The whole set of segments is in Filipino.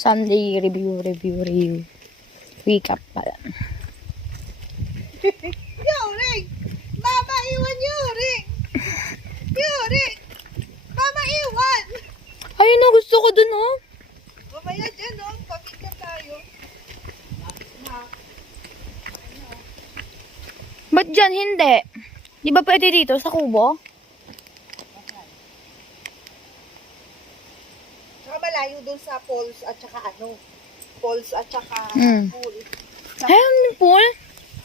Sunday review. Recap pala. Yuri! Mama, iwan Yuri! Yuri! Mama, iwan! Ayun na, gusto ko dun, oh. Mamaya dyan, no? Pamilya tayo. Ba't dyan hindi? Di ba pwede dito sa kubo? Tsaka malayo dun sa falls at saka falls at saka pool. Ayun, may pool.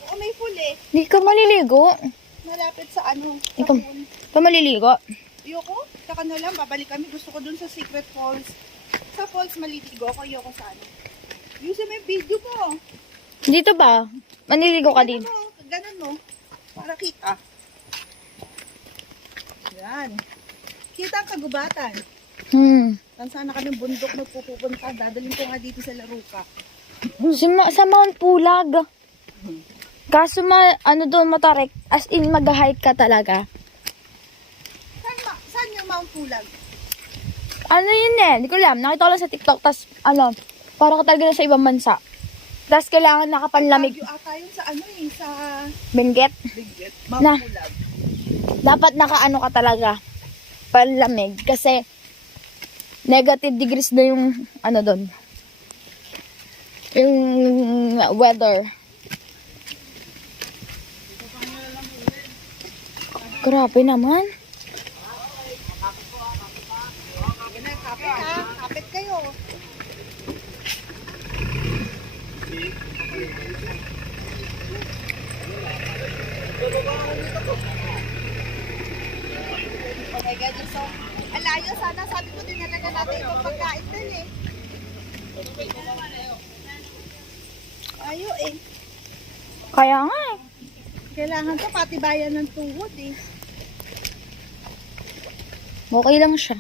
Oo, may pool eh. Hindi ka maliligo. Malapit sa sa Ikaw. pool. Ka maliligo. Ayoko. Tsaka na lang, babalik kami. Gusto ko dun sa Secret Falls. Sa falls maliligo ako. Ayoko sa Yusin mo yung video mo. Dito ba? Maniligo ka din. Ganun mo. Para kita. Yan. Kita ang kagubatan. Tan sana kami bundok magpupunta. Dadalhin ko nga dito sa Laruca. Sa Mount Pulag. Kaso doon matarik. As in, mag-hike ka talaga. Saan yung Mount Pulag? Ano yun eh? Hindi ko alam. Nakita ko lang sa TikTok. Tas, parang ka talaga na sa ibang bansa. Tas, kailangan nakapanlamig. Baguio ata yun sa sa Benguet. Benguet. Na. Mount Pulag. Dapat nakaano ka talaga. Panlamig. Kasi, negative degrees na yung, doon. Yung weather. Grabe naman. Kapit ha. Kapit kayo. Oh my God, so, alayo sana. Sabi ko din na natin ibang pagkain din eh. Ayo eh. Kaya nga eh. Kailangan to patibayan ng tuhod eh. Okay lang siya.